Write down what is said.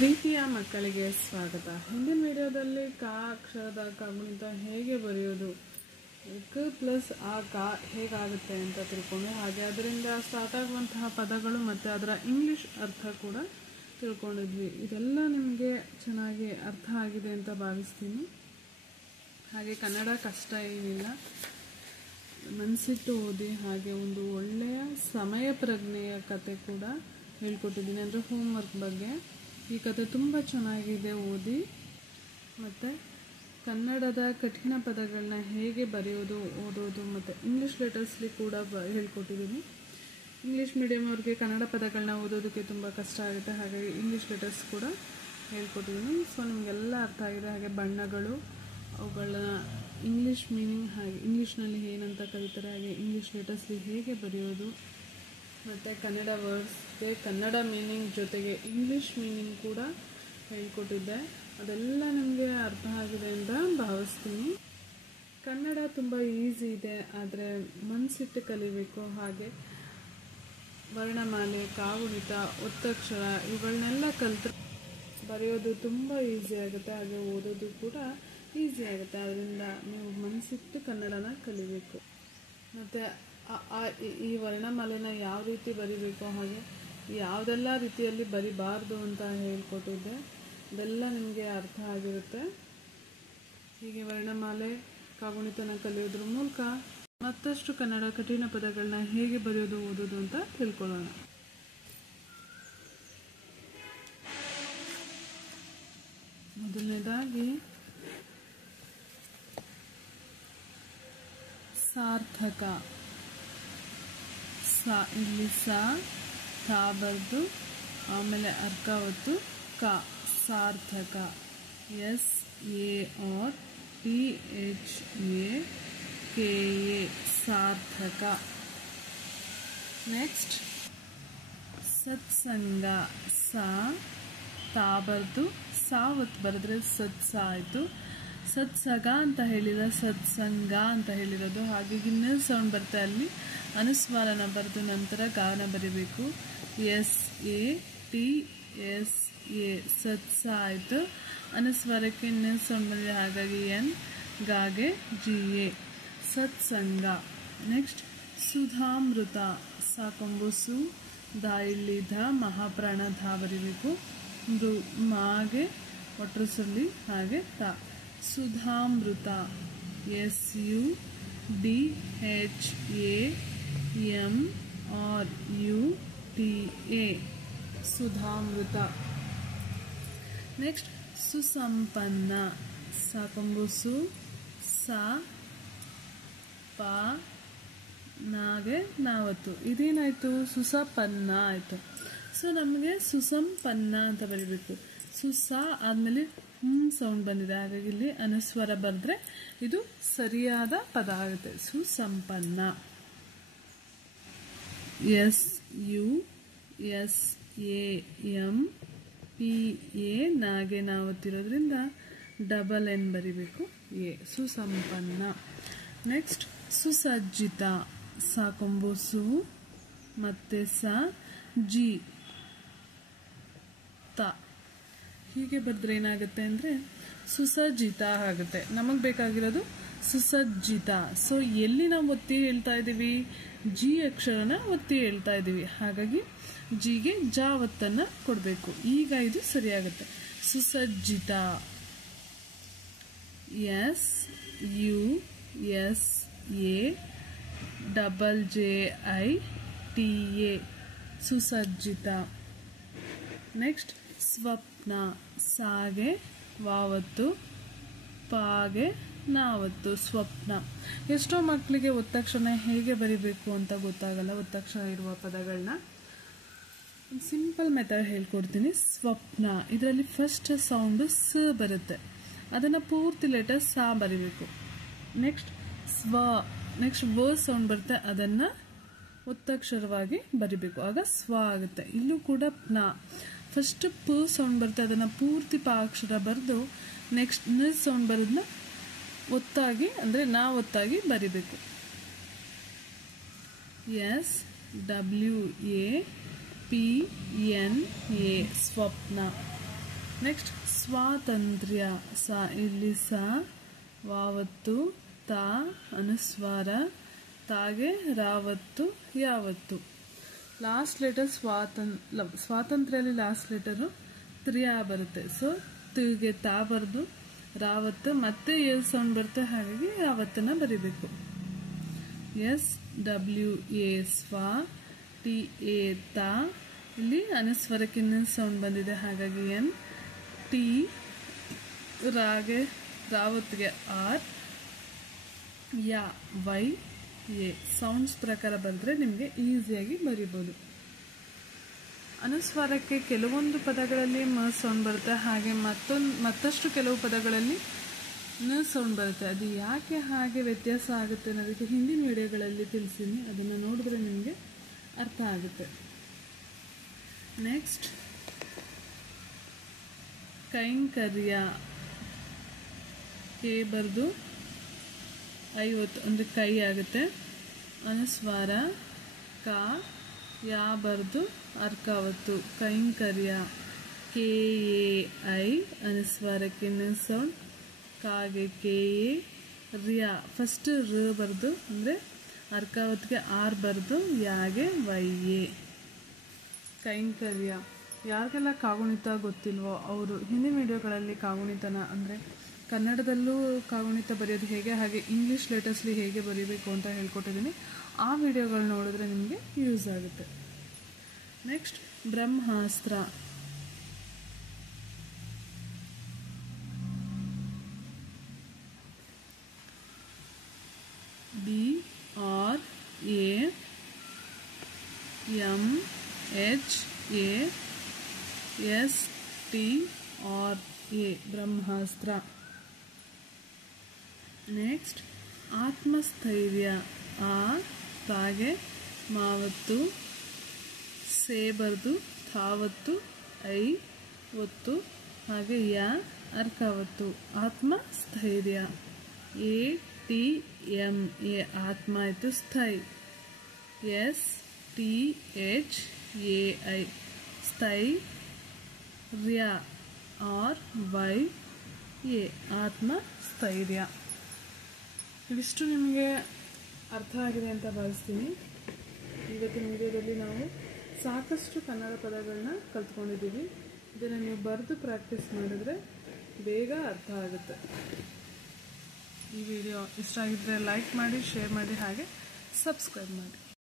ಪ್ರೀತಿಯ ಮಕ್ಕಳಿಗೆ ಸ್ವಾಗತ. ಹಿಂದಿನ ವಿಡಿಯೋದಲ್ಲಿ ಕ ಅಕ್ಷರದ ಕಗುಣಿತ ಹೇಗೆ ಬರೆಯೋದು, ಕ ಪ್ಲಸ್ ಆ ಕ ಹೇಗಾಗುತ್ತೆ ಅಂತ ತಿಳ್ಕೊಂಡ್ವಿ. ಹಾಗೆ ಅದರಿಂದ ಸ್ಟಾರ್ಟ್ ಆಗುವಂತಹ ಪದಗಳು ಮತ್ತು ಅದರ ಇಂಗ್ಲಿಷ್ ಅರ್ಥ ಕೂಡ ತಿಳ್ಕೊಂಡಿದ್ವಿ. ಇದೆಲ್ಲ ನಿಮಗೆ ಚೆನ್ನಾಗಿ ಅರ್ಥ ಆಗಿದೆ ಅಂತ ಭಾವಿಸ್ತೀನಿ. ಹಾಗೆ ಕನ್ನಡ ಕಷ್ಟ ಏನಿಲ್ಲ, ಮನಸ್ಸಿಟ್ಟು ಓದಿ. ಹಾಗೆ ಒಂದು ಒಳ್ಳೆಯ ಸಮಯ ಪ್ರಜ್ಞೆಯ ಕತೆ ಕೂಡ ಹೇಳ್ಕೊಟ್ಟಿದ್ದೀನಿ, ಅಂದರೆ ಹೋಮ್ವರ್ಕ್ ಬಗ್ಗೆ. ಈ ಕತೆ ತುಂಬ ಚೆನ್ನಾಗಿದೆ, ಓದಿ. ಮತ್ತು ಕನ್ನಡದ ಕಠಿಣ ಪದಗಳನ್ನ ಹೇಗೆ ಬರೆಯೋದು, ಓದೋದು ಮತ್ತು ಇಂಗ್ಲೀಷ್ ಲೆಟರ್ಸ್ಲಿ ಕೂಡ ಹೇಳ್ಕೊಟ್ಟಿದ್ದೀನಿ. ಇಂಗ್ಲೀಷ್ ಮೀಡಿಯಮ್ ಅವ್ರಿಗೆ ಕನ್ನಡ ಪದಗಳನ್ನ ಓದೋದಕ್ಕೆ ತುಂಬ ಕಷ್ಟ ಆಗುತ್ತೆ, ಹಾಗಾಗಿ ಇಂಗ್ಲೀಷ್ ಲೆಟರ್ಸ್ ಕೂಡ ಹೇಳ್ಕೊಟ್ಟಿದ್ದೀನಿ. ಸೊ ನಿಮಗೆಲ್ಲ ಅರ್ಥ ಆಗಿದೆ. ಹಾಗೆ ಬಣ್ಣಗಳು, ಅವುಗಳ ಇಂಗ್ಲೀಷ್ ಮೀನಿಂಗ್, ಹಾಗೆ ಇಂಗ್ಲೀಷ್ನಲ್ಲಿ ಏನಂತ ಕರೀತಾರೆ, ಹಾಗೆ ಇಂಗ್ಲೀಷ್ ಲೆಟರ್ಸ್ಲಿ ಹೇಗೆ ಬರೆಯೋದು, ಮತ್ತು ಕನ್ನಡ ವರ್ಡ್ಸ್ಗೆ ಕನ್ನಡ ಮೀನಿಂಗ್ ಜೊತೆಗೆ ಇಂಗ್ಲೀಷ್ ಮೀನಿಂಗ್ ಕೂಡ ಹೇಳ್ಕೊಟ್ಟಿದ್ದೆ. ಅದೆಲ್ಲ ನಿಮಗೆ ಅರ್ಥ ಆಗಿದೆ ಅಂತ ಭಾವಿಸ್ತೀನಿ. ಕನ್ನಡ ತುಂಬ ಈಸಿ ಇದೆ, ಆದರೆ ಮನಸ್ಸಿಟ್ಟು ಕಲಿಬೇಕು. ಹಾಗೆ ವರ್ಣಮಾಲೆ, ಕಾಗುಣಿತ, ಒತ್ತಕ್ಷರ ಇವುಗಳನ್ನೆಲ್ಲ ಕಲಿತ್ರೆ ಬರೆಯೋದು ತುಂಬ ಈಸಿ ಆಗುತ್ತೆ, ಹಾಗೆ ಓದೋದು ಕೂಡ ಈಸಿ ಆಗುತ್ತೆ. ಅದರಿಂದ ನೀವು ಮನಸ್ಸಿಟ್ಟು ಕನ್ನಡನ ಕಲಿಬೇಕು. ಮತ್ತು ಈ ವರ್ಣಮಾಲೆನ ಯಾವ ರೀತಿ ಬರಿಬೇಕು, ಹಾಗೆ ಯಾವುದೆಲ್ಲ ರೀತಿಯಲ್ಲಿ ಬರಿಬಾರ್ದು ಅಂತ ಹೇಳ್ಕೊಟ್ಟಿದ್ದೆ. ಅದೆಲ್ಲ ನಿಮಗೆ ಅರ್ಥ ಆಗಿರುತ್ತೆ. ಹೀಗೆ ವರ್ಣಮಾಲೆ, ಕಾಗುಣಿತನ ಕಲಿಯೋದ್ರ ಮೂಲಕ ಮತ್ತಷ್ಟು ಕನ್ನಡ ಕಠಿಣ ಪದಗಳನ್ನ ಹೇಗೆ ಬರೆಯೋದು, ಓದೋದು ಅಂತ ತಿಳ್ಕೊಳ್ಳೋಣ. ಮೊದಲನೇದಾಗಿ ಸಾರ್ಥಕ. ಇಲ್ಲಿ ಸ ಬರೆದು ಆಮೇಲೆ ಅರ್ಕ ಒತ್ತು ಕ, ಸಾರ್ಥಕ. SARTHAKA, ಸಾರ್ಥಕ. ನೆಕ್ಸ್ಟ್ ಸತ್ಸಂಗ. ಬರೆದು ಸಾ ಒತ್ತು ಬರೆದ್ರೆ ಸತ್ಸ ಆಯಿತು. ಸತ್ಸಗ ಅಂತ ಹೇಳಿದ ಸತ್ಸಂಗ ಅಂತ ಹೇಳಿರೋದು. ಹಾಗಾಗಿ ನ ಸೌಂಡ್ ಬರುತ್ತೆ, ಅಲ್ಲಿ ಅನುಸ್ವಾರನ ಬರೆದು ನಂತರ ಗಾನ ಬರಿಬೇಕು. SATSA, ಸತ್ಸ ಆಯಿತು. ಅನುಸ್ವಾರಕ್ಕೆ ನ ಸೌಂಡ್ ಬಂದಿದೆ, ಹಾಗಾಗಿ ಎನ್, ಗಾಗೆ GA, ಸತ್ಸಂಗ. ನೆಕ್ಸ್ಟ್ ಸುಧಾಮೃತ. ಸಾಕೊಂಬು ಸು, ದಾ ಇಲ್ಲಿ ಧ, ಮಹಾಪ್ರಾಣ ಧ ಬರಿಬೇಕು. ಮಾಗೆ ಒಟ್ರಸಲ್ಲಿ ಹಾಗೆ ತ, ಸುಧಾಮೃತ. SUDHAMRUTA, ಸುಧಾಮೃತ. ನೆಕ್ಸ್ಟ್ ಸುಸಂಪನ್ನ. ಸಾಕೊಂಬು ಸು, ಸಾ ಪ, ನಾಗೆ ನಾವತ್ತು. ಇದೇನಾಯಿತು, ಸುಸಪನ್ನ ಆಯಿತು. ಸೊ ನಮಗೆ ಸುಸಂಪನ್ನ ಅಂತ ಬರೀಬೇಕು. ಸುಸ ಆದಮೇಲೆ ಸೌಂಡ್ ಬಂದಿದೆ, ಹಾಗಾಗಿ ಇಲ್ಲಿ ಅನುಸ್ವರ ಬರೆದ್ರೆ ಇದು ಸರಿಯಾದ ಪದ ಆಗುತ್ತೆ, ಸುಸಂಪನ್ನ. SUSAMPA, ನಾಗೆ ನಾವತ್ತಿರೋದ್ರಿಂದ ಡಬಲ್ ಎನ್ ಬರಿಬೇಕು, ಎ, ಸುಸಂಪನ್ನ. ನೆಕ್ಸ್ಟ್ ಸುಸಜ್ಜಿತ. ಸಾಕೊಂಬು ಸು ಮತ್ತೆ ಸ, ಜಿ ತ. ಹೀಗೆ ಬರೆದ್ರೆ ಏನಾಗುತ್ತೆ ಅಂದರೆ ಸುಸಜ್ಜಿತ ಆಗುತ್ತೆ. ನಮಗೆ ಬೇಕಾಗಿರೋದು ಸುಸಜ್ಜಿತ. ಸೊ ಎಲ್ಲಿ ನಾವು ಒತ್ತಿ ಹೇಳ್ತಾ ಇದ್ದೀವಿ, ಜಿ ಅಕ್ಷರನ ಒತ್ತಿ ಹೇಳ್ತಾ ಇದ್ದೀವಿ, ಹಾಗಾಗಿ ಜಿಗೆ ಜಾ ಒತ್ತನ್ನು ಕೊಡಬೇಕು. ಈಗ ಇದು ಸರಿಯಾಗುತ್ತೆ. ಸುಸಜ್ಜಿತ. SUSAJITA, ಸುಸಜ್ಜಿತ. ನೆಕ್ಸ್ಟ್ ಸ್ವಪ್ನ. ಸಾಗೆ ವಾವತ್ತು, ಪಾಗೆ ನಾವತ್ತು, ಸ್ವಪ್ನ. ಎಷ್ಟೋ ಮಕ್ಕಳಿಗೆ ಒತ್ತಕ್ಷರ ಹೇಗೆ ಬರಿಬೇಕು ಅಂತ ಗೊತ್ತಾಗಲ್ಲ. ಒತ್ತಕ್ಷರ ಇರುವ ಪದಗಳನ್ನ ಸಿಂಪಲ್ ಮೆಥಡ್ ಹೇಳ್ಕೊಡ್ತೀನಿ. ಸ್ವಪ್ನ, ಇದರಲ್ಲಿ ಫಸ್ಟ್ ಸೌಂಡ್ ಸ ಬರುತ್ತೆ, ಅದನ್ನು ಪೂರ್ತಿ ಲೆಟರ್ ಸಾ ಬರಿಬೇಕು. ನೆಕ್ಸ್ಟ್ ನೆಕ್ಸ್ಟ್ ವ ಸೌಂಡ್ ಬರುತ್ತೆ, ಅದನ್ನು ಒತ್ತಕ್ಷರವಾಗಿ ಬರಿಬೇಕು, ಆಗ ಸ್ವ ಆಗುತ್ತೆ. ಇಲ್ಲೂ ಕೂಡ ನ, ಫಸ್ಟ್ ಪ ಸೌಂಡ್ ಬರುತ್ತೆ, ಅದನ್ನು ಪೂರ್ತಿ ಪ ಅಕ್ಷರ ಬರೆದು ನೆಕ್ಸ್ಟ್ ನ ಸೌಂಡ್ ಬರೋದನ್ನ ಒತ್ತಾಗಿ, ಅಂದರೆ ನಾವು ಒತ್ತಾಗಿ ಬರಿಬೇಕು. SWAPNA, ಸ್ವಪ್ನ. ನೆಕ್ಸ್ಟ್ ಸ್ವಾತಂತ್ರ್ಯ, ಇಲ್ಲಿ ಸ ವಾವತ್ತು, ತಾ ಅನುಸ್ವಾರ, ತಾಗೆ ರಾವತ್ತು ಯಾವತ್ತು. ಲಾಸ್ಟ್ ಲೆಟರ್ ಸ್ವಾತಂತ್ರ್ಯಲ್ಲಿ ಲಾಸ್ಟ್ ಲೆಟರು ತ್ರಿಯಾ ಬರುತ್ತೆ. ಸೊ ತಿಗೆ ತಾ ಬರೆದು ರಾವತ್ತು ಮತ್ತೆ ಎಲ್ ಸೌಂಡ್ ಬರುತ್ತೆ, ಹಾಗಾಗಿ ಯಾವತ್ತನ್ನ ಬರಿಬೇಕು. SWA ಸ್ವಾ, TA ತಾ, ಇಲ್ಲಿ ಅನುಸ್ವರಕ್ಕೆ ಇನ್ನೊಂದು ಸೌಂಡ್ ಬಂದಿದೆ, ಹಾಗಾಗಿ N, T ರಾಗೆ ರಾವತ್ಗೆ R, yeah Y A sounds ಪ್ರಕಾರ ಬರೆದ್ರೆ ನಿಮಗೆ ಈಸಿಯಾಗಿ ಬರಿಬೋದು. ಅನುಸ್ವಾರಕ್ಕೆ ಕೆಲವೊಂದು ಪದಗಳಲ್ಲಿ ಮ ಸೌಂಡ್ ಬರುತ್ತೆ, ಹಾಗೆ ಮತ್ತಷ್ಟು ಕೆಲವು ಪದಗಳಲ್ಲಿ ನ ಸೌಂಡ್ ಬರುತ್ತೆ. ಅದು ಯಾಕೆ ಹಾಗೆ ವ್ಯತ್ಯಾಸ ಆಗುತ್ತೆ ಅನ್ನೋದಕ್ಕೆ ಹಿಂದಿನ ವಿಡಿಯೋಗಳಲ್ಲಿ ತಿಳಿಸಿನಿ, ಅದನ್ನು ನೋಡಿದ್ರೆ ನಿಮಗೆ ಅರ್ಥ ಆಗುತ್ತೆ. ನೆಕ್ಸ್ಟ್ ಕೈಂಕರ್ಯ, ಕೆ ಬರೆದು ಐವತ್ತು ಅಂದರೆ ಕೈ ಆಗುತ್ತೆ. ಅನುಸ್ವಾರ ಕಾ, ಯಾ ಬರೆದು ಅರ್ಕಾವತ್ತು, ಕೈಂಕರ್ಯ. KAI ಅನುಸ್ವಾರಕ್ಕೆ ಇನ್ನೊಂದು ಸೌಂಡ್, ಕಾಗೆ KA, ರಿಯಾ ಫಸ್ಟ್ ರ ಬರೆದು ಅಂದರೆ ಅರ್ಕಾವತ್ಗೆ ಆರ್ ಬರೆದು, ಯಾಗೆ YA. ಕೈಂಕರ್ಯ, ಯಾರಿಗೆಲ್ಲ ಕಾಗುಣಿತ ಗೊತ್ತಿಲ್ವೋ ಅವರು ಹಿಂದಿನ ವಿಡಿಯೋಗಳಲ್ಲಿ ಕಾಗುಣಿತನ ಅಂದರೆ ಕನ್ನಡದಲ್ಲೂ ಕಾಗುಣಿತ ಬರೆಯೋದು ಹೇಗೆ, ಹಾಗೆ ಇಂಗ್ಲೀಷ್ ಲೆಟರ್ಸ್ಲಿ ಹೇಗೆ ಬರೀಬೇಕು ಅಂತ ಹೇಳ್ಕೊಟ್ಟಿದ್ದೀನಿ. ಆ ವಿಡಿಯೋಗಳು ನೋಡಿದ್ರೆ ನಿಮಗೆ ಯೂಸ್ ಆಗುತ್ತೆ. ನೆಕ್ಸ್ಟ್ ಬ್ರಹ್ಮಾಸ್ತ್ರ, BRAMHASTRA ಬ್ರಹ್ಮಾಸ್ತ್ರ. ನೆಕ್ಸ್ಟ್ ಆತ್ಮಸ್ಥೈರ್ಯ, ಆ ತಾಗೆ ಮಾವತ್ತು, ಸೇ ಬರ್ದು ಥಾವತ್ತು, ಐ ಒತ್ತು, ಹಾಗೆ ಯಾ ಅರ್ಕಾವತ್ತು, ಆತ್ಮಸ್ಥೈರ್ಯ. ATMA ಆತ್ಮ ಆಯಿತು, ಸ್ಥೈ. STHAI ಸ್ಥೈ, ರ್ಯಾ RYA ಆತ್ಮಸ್ಥೈರ್ಯ. ಇವಿಷ್ಟು ನಿಮಗೆ ಅರ್ಥ ಆಗಿದೆ ಅಂತ ಭಾವಿಸ್ತೀನಿ. ಇವತ್ತಿನ ವಿಡಿಯೋದಲ್ಲಿ ನಾವು ಸಾಕಷ್ಟು ಕನ್ನಡ ಪದಗಳನ್ನ ಕಲ್ತ್ಕೊಂಡಿದ್ದೀವಿ. ಇದನ್ನು ನೀವು ಬರೆದು ಪ್ರಾಕ್ಟೀಸ್ ಮಾಡಿದ್ರೆ ಬೇಗ ಅರ್ಥ ಆಗುತ್ತೆ. ಈ ವಿಡಿಯೋ ಇಷ್ಟ ಆಗಿದ್ದರೆ ಲೈಕ್ ಮಾಡಿ, ಶೇರ್ ಮಾಡಿ, ಹಾಗೆ ಸಬ್ಸ್ಕ್ರೈಬ್ ಮಾಡಿ.